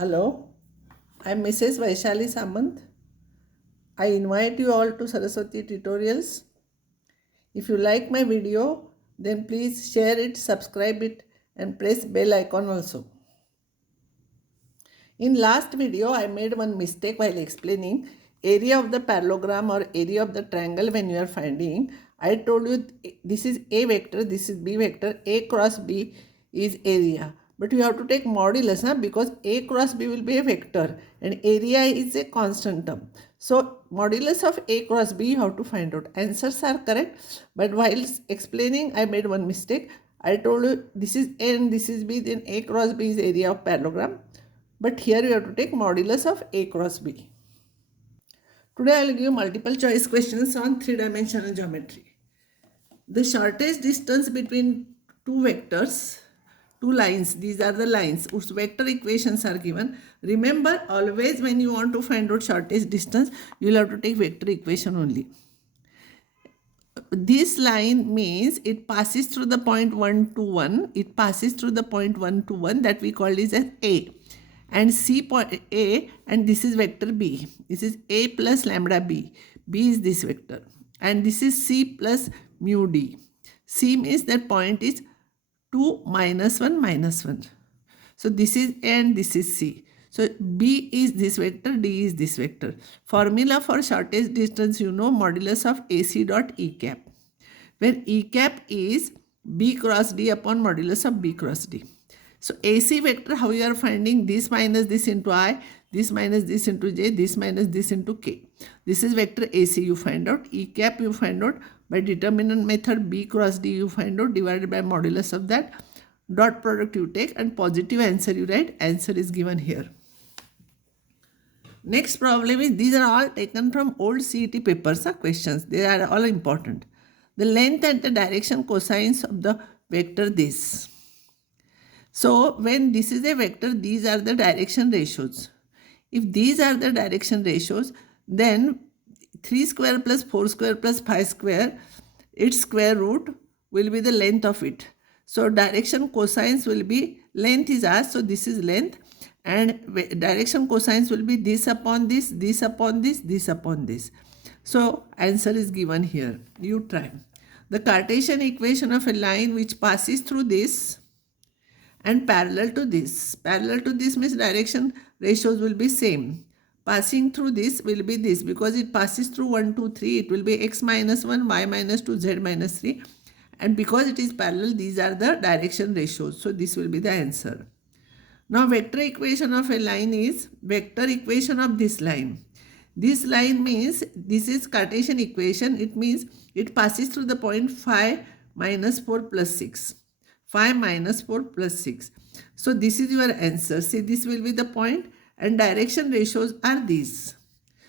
Hello, I'm Mrs. Vaishali Samant. I invite you all to Saraswati tutorials. If you like my video, then please share it, subscribe it and press bell icon also. In last video, I made one mistake while explaining area of the parallelogram or area of the triangle when you are finding. I told you this is A vector, this is B vector, A cross B is area. But you have to take modulus because A cross B will be a vector and area is a constant term. So modulus of A cross B you have to find out. Answers are correct, but while explaining I made one mistake. I told you this is A and this is B, then A cross B is area of parallelogram. But here you have to take modulus of A cross B. Today I will give multiple choice questions on three-dimensional geometry. The shortest distance between two vectors, two lines, these are the lines whose vector equations are given. Remember, always when you want to find out shortest distance, you will have to take vector equation only. This line means it passes through the point 1 to 1. It passes through the point 1 to 1 that we call this as A. And C point A, and this is vector B. This is A plus lambda B. B is this vector. And this is C plus mu D. C means that point is 2 minus 1 minus 1. So this is A and this is C. So B is this vector, D is this vector. Formula for shortest distance, you know, modulus of AC dot E cap, where E cap is B cross D upon modulus of B cross D. So AC vector, how you are finding this minus this into I, this minus this into J, this minus this into K. This is vector AC you find out. E cap you find out by determinant method. B cross D you find out divided by modulus of that. Dot product you take and positive answer you write. Answer is given here. Next problem is, these are all taken from old CET papers questions. They are all important. The length and the direction cosines of the vector this. So when this is a vector, these are the direction ratios. If these are the direction ratios, then 3 square plus 4 square plus 5 square, its square root will be the length of it. So direction cosines will be, length is asked, so this is length, and direction cosines will be this upon this, this upon this, this upon this. So answer is given here. You try. The Cartesian equation of a line which passes through this and parallel to this. Parallel to this means direction ratios will be same. Passing through this will be this, because it passes through 1, 2, 3. It will be x minus 1, y minus 2, z minus 3. And because it is parallel, these are the direction ratios. So this will be the answer. Now vector equation of a line is vector equation of this line. This line means this is Cartesian equation. It means it passes through the point 5 minus 4 plus 6. 5 minus 4 plus 6. So this is your answer. See, this will be the point and direction ratios are these.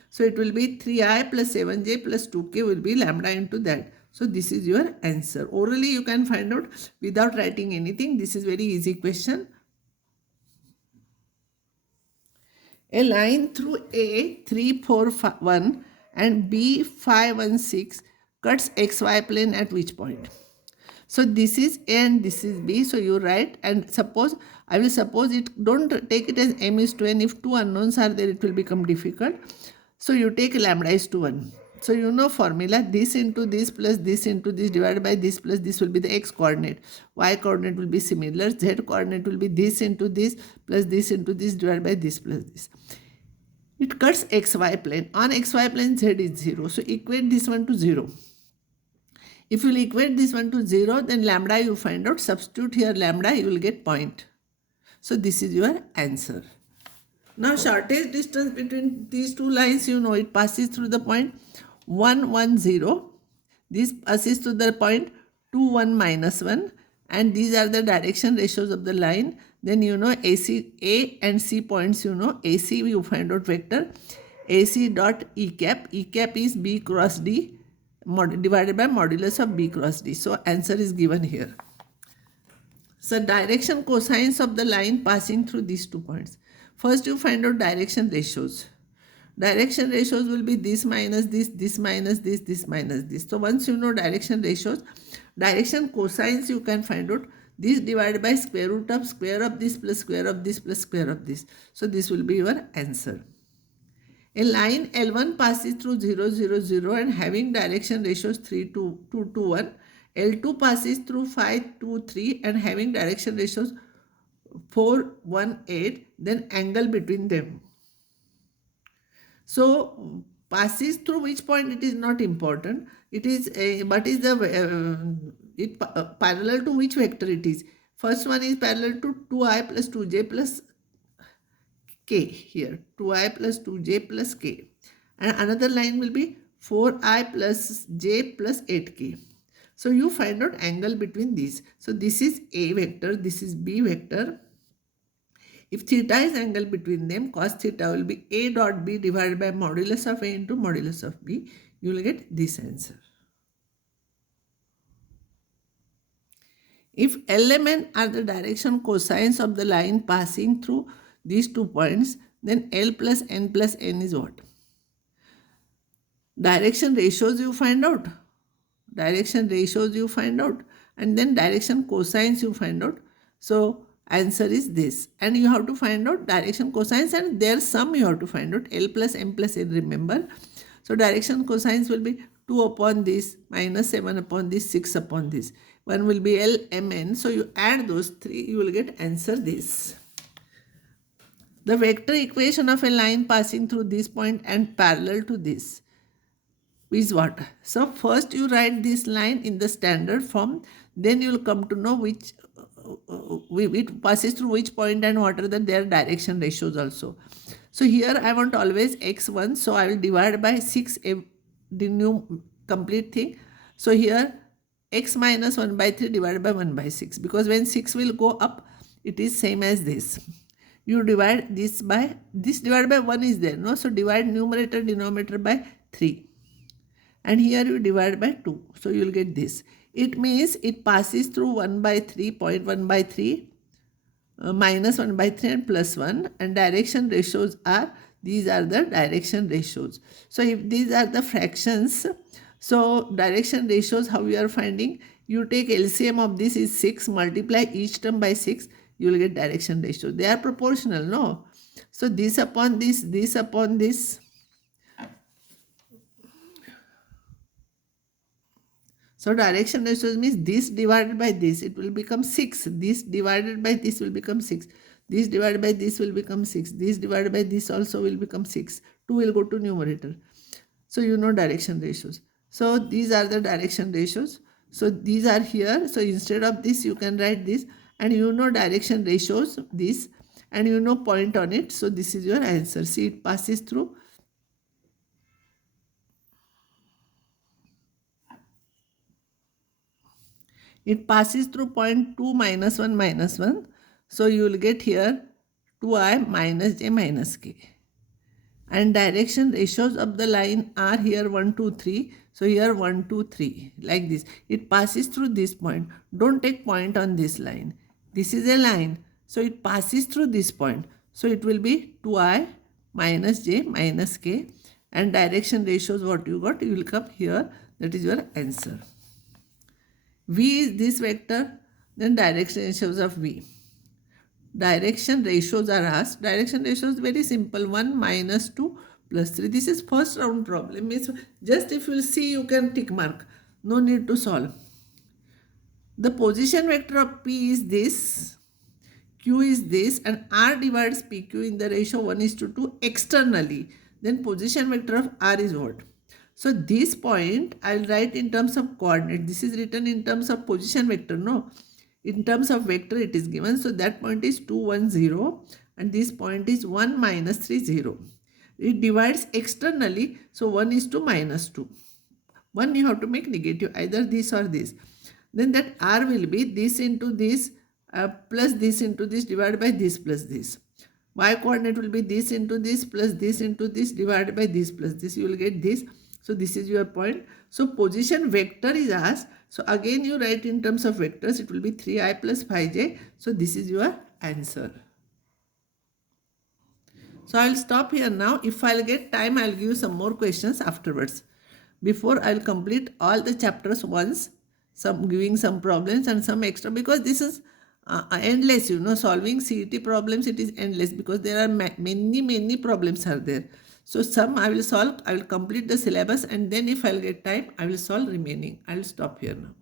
So it will be 3i plus 7j plus 2k will be lambda into that. So this is your answer. Orally you can find out without writing anything. This is very easy question. A line through A 3, 4, 1 and B 5, 1, 6 cuts xy plane at which point? So this is A and this is B. So you write, and suppose, I will suppose it, don't take it as m is to n. If two unknowns are there, it will become difficult. So you take lambda is to 1. So you know formula, this into this plus this into this divided by this plus this will be the x coordinate. Y coordinate will be similar. Z coordinate will be this into this plus this into this divided by this plus this. It cuts xy plane. On xy plane z is 0. So equate this one to 0. If you will equate this one to 0, then lambda you find out. Substitute here lambda, you will get point. So this is your answer. Now shortest distance between these two lines, you know, it passes through the point 1, 1, 0. This passes to the point 2, 1, minus 1. And these are the direction ratios of the line. Then you know AC, A and C points, you know. AC you find out vector. AC dot E cap. E cap is B cross D divided by modulus of B cross D. So answer is given here. So direction cosines of the line passing through these 2 points. First you find out direction ratios. Direction ratios will be this minus this minus this minus this. So once you know direction ratios, direction cosines you can find out. This divided by square root of square of this plus square of this plus square of this. So this will be your answer. A line L1 passes through 0, 0, 0 and having direction ratios 3, 2, 2, 2, 1. L2 passes through 5, 2, 3 and having direction ratios 4, 1, 8. Then angle between them. So passes through which point, it is not important. It is what is the parallel to which vector it is. First one is parallel to 2i plus 2j plus k here. 2i plus 2j plus k. And another line will be 4i plus j plus 8k. So you find out angle between these. So this is a vector, this is b vector. If theta is angle between them, cos theta will be a dot b divided by modulus of a into modulus of b. You will get this answer. If L M N are the direction cosines of the line passing through these 2 points, then L plus N is what? Direction ratios you find out. Direction ratios you find out. And then direction cosines you find out. So answer is this. And you have to find out direction cosines and their sum you have to find out. L plus M plus N, remember. So direction cosines will be 2 upon this minus 7 upon this 6 upon this. One will be L, M, N. So you add those three, you will get answer this. The vector equation of a line passing through this point and parallel to this is what? So first you write this line in the standard form, then you will come to know which it passes through which point and what are their direction ratios also. So here I want always x1, so I will divide by 6 the new complete thing. So here x minus 1 by 3 divided by 1 by 6, because when 6 will go up, it is same as this. You divide this by, this divided by 1 is there, no? So divide numerator, denominator by 3. And here you divide by 2. So you will get this. It means it passes through 1 by 3, point 1 by 3, minus 1 by 3 and plus 1. And direction ratios are, these are the direction ratios. So if these are the fractions, so direction ratios, how you are finding? You take LCM of this is 6, multiply each term by 6, you will get direction ratio. They are proportional, no? So this upon this upon this. So direction ratios means this divided by this, it will become 6. This divided by this will become 6. This divided by this will become 6. This divided by this also will become 6. 2 will go to numerator. So you know direction ratios. So these are the direction ratios. So these are here. So instead of this, you can write this. And you know direction ratios, this. And you know point on it. So this is your answer. See, it passes through. It passes through point 2 minus 1 minus 1. So you will get here 2i minus j minus k. And direction ratios of the line are here 1, 2, 3. So here 1, 2, 3 like this. It passes through this point. Don't take point on this line. This is a line. So it passes through this point. So it will be 2i minus j minus k. And direction ratios what you got, you will come here. That is your answer. V is this vector, then direction ratios of V. Direction ratios are asked. Direction ratios very simple. 1 minus 2 plus 3. This is first round problem. Means just if you will see, you can tick mark. No need to solve. The position vector of P is this. Q is this. And R divides PQ in the ratio 1:2 externally. Then position vector of R is what? So this point I will write in terms of coordinate. This is written in terms of position vector, no? In terms of vector it is given. So that point is 2, 1, 0 and this point is 1, minus 3, 0. It divides externally. So 1:2 minus 2. 1 you have to make negative, either this or this. Then that R will be this into this plus this into this divided by this plus this. Y coordinate will be this into this plus this into this divided by this plus this. You will get this. So this is your point. So position vector is asked. So again you write in terms of vectors. It will be 3i plus 5j. So this is your answer. So I will stop here now. If I will get time, I will give you some more questions afterwards. Before I will complete all the chapters once. some giving some problems and some extra, because this is endless, solving CET problems, it is endless because there are many problems are there. So some I will solve, I will complete the syllabus, and then if I'll get time, I will solve remaining. I will stop here now.